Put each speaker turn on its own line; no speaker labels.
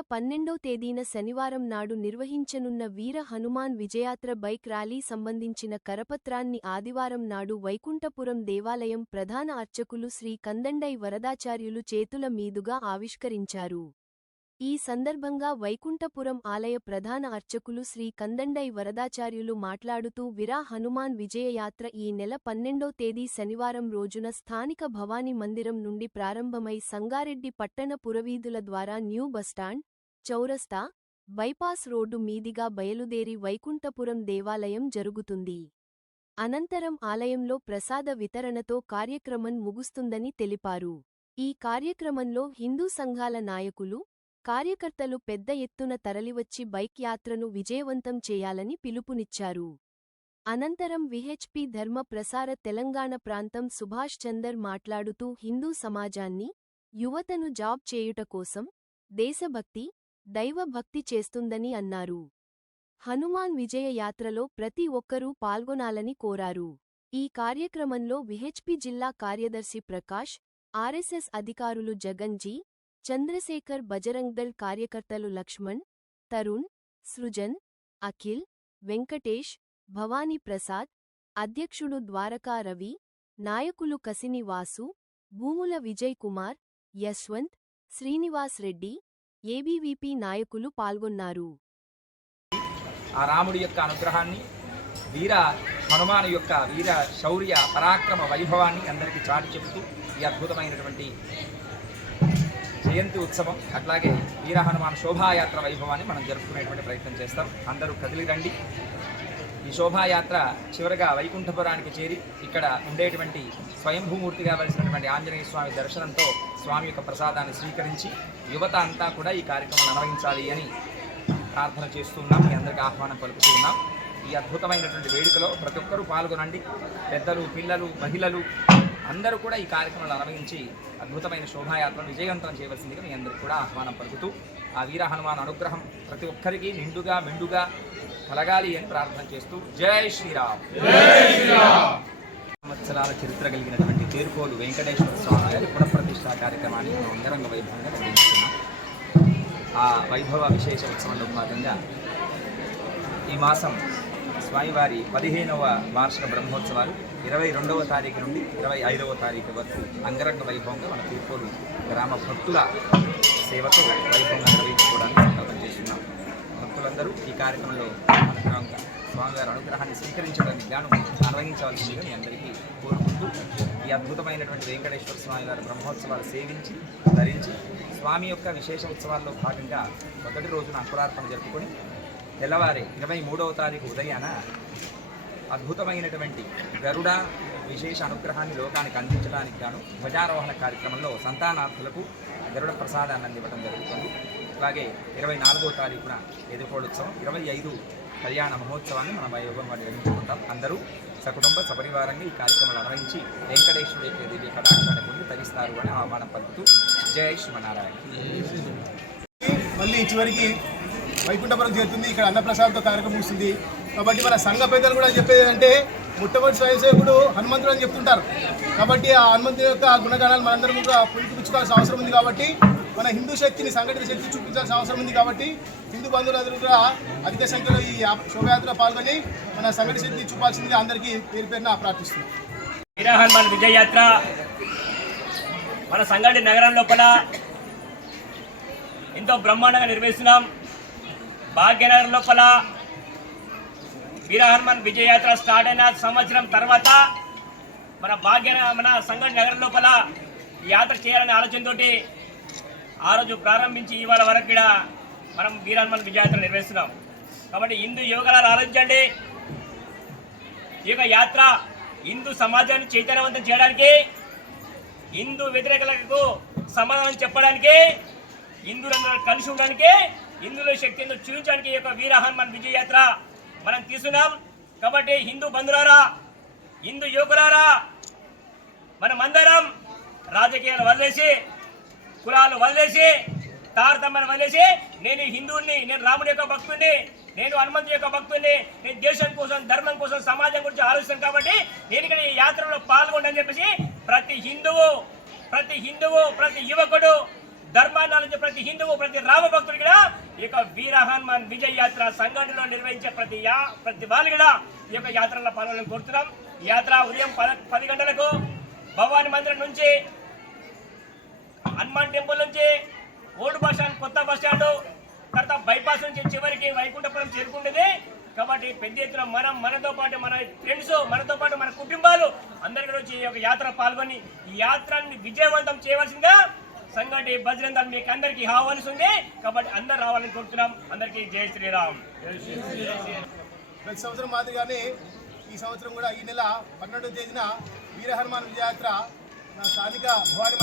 పన్నెండో తేదీన శనివారం నాడు నిర్వహించనున్న వీర హనుమాన్ విజయాత్ర బైక్ ర్యాలీ సంబంధించిన కరపత్రాన్ని ఆదివారం నాడు వైకుంఠపురం దేవాలయం ప్రధాన అర్చకులు శ్రీ కందండై వరదాచార్యులు చేతుల మీదుగా ఆవిష్కరించారు. ఈ సందర్భంగా వైకుంఠపురం ఆలయ ప్రధాన అర్చకులు శ్రీ కందండై వరదాచార్యులు మాట్లాడుతూ విరా హనుమాన్ విజయయాత్ర ఈ నెల పన్నెండో తేదీ శనివారం రోజున స్థానిక భవానీ మందిరం నుండి ప్రారంభమై సంగారెడ్డి పట్టణ పురవీధుల ద్వారా న్యూ బస్టాండ్ చౌరస్తా బైపాస్ రోడ్డు మీదిగా బయలుదేరి వైకుంఠపురం దేవాలయం జరుగుతుంది. అనంతరం ఆలయంలో ప్రసాద వితరణతో కార్యక్రమం ముగుస్తుందని తెలిపారు. ఈ కార్యక్రమంలో హిందూ సంఘాల నాయకులు కార్యకర్తలు పెద్ద ఎత్తున తరలివచ్చి బైక్ యాత్రను విజయవంతం చేయాలని పిలుపునిచ్చారు. అనంతరం విహెచ్పి ధర్మ ప్రసార తెలంగాణ ప్రాంతం సుభాష్ చందర్ మాట్లాడుతూ హిందూ సమాజాన్ని యువతను జాబ్ చేయుట కోసం దేశభక్తి దైవభక్తి చేస్తుందని అన్నారు. హనుమాన్ విజయ యాత్రలో ప్రతి ఒక్కరూ పాల్గొనాలని కోరారు. ఈ కార్యక్రమంలో విహెచ్పి జిల్లా కార్యదర్శి ప్రకాష్ ఆర్ఎస్ఎస్ అధికారులు జగన్జీ చంద్రశేఖర్ బజరంగ్దళ్ కార్యకర్తలు లక్ష్మణ్ తరుణ్ సృజన్ అఖిల్ వెంకటేష్ భవానీ ప్రసాద్ అధ్యక్షుడు ద్వారకా రవి నాయకులు కసిని వాసు భూముల విజయ్ కుమార్ యశ్వంత్ శ్రీనివాస్ రెడ్డి ఏబీవీపీ నాయకులు పాల్గొన్నారు.
ఆ రాముడి యొక్క అనుగ్రహాన్ని వీర హనుమాను యొక్క వీర శౌర్య పరాక్రమ వైభవాన్ని అందరికీ చాటి చెబుతూ ఈ అద్భుతమైనటువంటి జయంతి ఉత్సవం అట్లాగే వీర హనుమాన్ శోభాయాత్ర వైభవాన్ని మనం జరుపుకునేటువంటి ప్రయత్నం చేస్తాం. అందరూ కదిలి రండి. ఈ శోభాయాత్ర చివరగా వైకుంఠపురానికి చేరి ఇక్కడ ఉండేటువంటి స్వయంభూమూర్తిగా కావలసినటువంటి ఆంజనేయ స్వామి దర్శనంతో స్వామి యొక్క ప్రసాదాన్ని స్వీకరించి యువత అంతా కూడా ఈ కార్యక్రమం అనుభవించాలి అని ప్రార్థన చేస్తున్నాం మీ అందరికీ ఆహ్వానం పలుకుతూ ఉన్నాం. ఈ అద్భుతమైనటువంటి వేడుకలో ప్రతి ఒక్కరూ పాల్గొనండి. పెద్దలు పిల్లలు మహిళలు అందరూ కూడా ఈ కార్యక్రమంలో నిర్వహించి అద్భుతమైన శోభాయాత్రను విజయవంతం చేయవలసిందిగా మీ అందరికీ కూడా ఆహ్వానం పలుకుతూ ఆ వీర హనుమాన్ అనుగ్రహం ప్రతి ఒక్కరికి నిండుగా మెండుగా కలగాలి అని ప్రార్థన చేస్తూ జై శ్రీరామ్. సంవత్సరాల చరిత్ర కలిగినటువంటి తేరుకోలు వెంకటేశ్వర స్వామి గారి పునఃప్రతిష్ఠా కార్యక్రమాన్ని మనం అంగరంగ వైభవంగా నిర్వహిస్తున్నాం. ఆ వైభవ విశేష ఉత్సవంలో భాగంగా ఈ మాసం స్వామివారి పదిహేనవ వార్షిక బ్రహ్మోత్సవాలు ఇరవై రెండవ తారీఖు నుండి ఇరవై ఐదవ తారీఖు వరకు అంగరంగ వైభవంగా మన తీర్పోలు గ్రామ భక్తుల సేవతో వైభవంగా నిర్వహించుకోవడానికి సంకల్పం చేస్తున్నాం. భక్తులందరూ ఈ కార్యక్రమంలో స్వామివారి అనుగ్రహాన్ని స్వీకరించడానికి గాను నిర్వహించవలసిందిగా మీ అందరికీ కోరుకుంటూ ఈ అద్భుతమైనటువంటి వెంకటేశ్వర స్వామి వారి బ్రహ్మోత్సవాలు సేవించి ధరించి స్వామి యొక్క విశేష ఉత్సవాల్లో భాగంగా మొదటి రోజున అంకురార్పణ జరుపుకొని తెల్లవారి ఇరవై మూడవ తారీఖు ఉదయాన అద్భుతమైనటువంటి గరుడ విశేష అనుగ్రహాన్ని లోకానికి అందించడానికి గాను ధ్వజారోహణ కార్యక్రమంలో సంతానార్థులకు గరుడ ప్రసాదాన్ని అందివ్వడం జరుగుతుంది. అలాగే ఇరవై నాలుగో తారీఖున ఎదుర్కోళోత్సవం ఇరవై ఐదు కళ్యాణ మహోత్సవాన్ని మనం వైభవంగా నిర్వహించుకుంటాం. అందరూ సకుటుంబ సపరివారంగా ఈ కార్యక్రమాలు నిర్వహించి వెంకటేశ్వరుడి యొక్క దివ్య కటాక్షాన్ని పొంది తరిస్తారు అని ఆహ్వానం పలుకుతూ జై శ్రీమనారాయణ
మళ్ళీ చివరికి వైకుంఠపురం చేరుతుంది. ఇక్కడ అన్నప్రసాద్తో కార్యక్రమం ముగుస్తుంది. కాబట్టి మన సంఘ పెద్దలు కూడా చెప్పేది అంటే మొట్టమొదటి స్వయంసేవకుడు హనుమంతుడు అని చెప్తుంటారు. కాబట్టి ఆ హనుమంతుడి యొక్క గుణగణాలు మనందరం కూడా పుణికిపుచ్చుకోవాల్సిన అవసరం ఉంది కాబట్టి మన హిందూ శక్తిని సంఘటిత శక్తి చూపించాల్సిన అవసరం ఉంది కాబట్టి హిందూ బంధువులందరూ కూడా అధిక సంఖ్యలో ఈ శోభయాత్రలో పాల్గొని మన సంఘటిత శక్తిని చూపాల్సిందిగా అందరికీ పేరు పేరున ప్రార్థిస్తున్నాం.
హనుమాన్ విజయయాత్ర మన సంగారెడ్డి నగరం లోపల ఎంతో బ్రహ్మాండంగా నిర్వహిస్తున్నాం. భాగ్యనగర్ లోపల వీరహనుమాన్ విజయయాత్ర స్టార్ట్ అయిన సంవత్సరం తర్వాత మన భాగ్య మన సంఘటన నగరం లోపల యాత్ర చేయాలనే ఆలోచనతోటి ఆ రోజు ప్రారంభించి ఇవాళ వరకు కూడా మనం వీరహనుమాన్ విజయయాత్ర నిర్వహిస్తున్నాం. కాబట్టి హిందూ యువకులను ఆలోచించండి. ఈ యొక్క యాత్ర హిందూ సమాజాన్ని చైతన్యవంతం చేయడానికి హిందూ వ్యతిరేకలకు సమాధానం చెప్పడానికి హిందువులందరూ కలిసి ఉండడానికి హిందువుల శక్తి ఏందో చూపించడానికి ఈ యొక్క వీర హనుమాన్ విజయ యాత్ర మనం తీసుకున్నాం కాబట్టి హిందూ బంధురారా హిందూ యువకులారా మనమందరం రాజకీయాలు వదిలేసి కులాలు వదిలేసి తారతమ్యాన్ని వదిలేసి నేను హిందువుని నేను రాముడి యొక్క భక్తుడిని నేను హనుమంతు యొక్క భక్తుడిని నేను దేశం కోసం ధర్మం కోసం సమాజం గురించి ఆలోచిస్తాను కాబట్టి నేను ఇక్కడ ఈ యాత్రలో పాల్గొండని చెప్పేసి ప్రతి హిందువు ప్రతి హిందువు ప్రతి యువకుడు ధర్మాన్ని ఆలోచించే ప్రతి హిందువు ప్రతి రామ భక్తుడు కూడా ఈ యొక్క వీర హనుమాన్ విజయ యాత్ర సంఘటనలో నిర్వహించే ప్రతి యా ప్రతి వాళ్ళు కూడా ఈ యొక్క యాత్రలో పాల్గొనాలని కోరుతున్నాం. యాత్ర ఉదయం పద పది గంటలకు భవానీ మందిరం నుంచి హనుమాన్ టెంపుల్ నుంచి ఓల్డ్ బస్ స్టాండ్ కొత్త బస్ స్టాండ్ తర్వాత బైపాస్ నుంచి చివరికి వైకుంఠపురం చేరుకుంటుంది. కాబట్టి పెద్ద ఎత్తున మనం మనతో పాటు మన ఫ్రెండ్స్ మనతో పాటు మన కుటుంబాలు అందరి వచ్చి ఈ యొక్క యాత్ర పాల్గొని ఈ యాత్రని విజయవంతం చేయవలసిందిగా సంగటి భద్రందర్ మీకు అందరికీ ఆహ్వానిస్తుంది కాబట్టి అందరు రావాలని కోరుతున్నాం. అందరికీ జై శ్రీరామ్.
ప్రతి సంవత్సరం మాదిరిగానే ఈ సంవత్సరం కూడా ఈ నెల పన్నెండవ తేదీన వీర హనుమాన్ విజయయాత్ర నా స్థానిక భవాని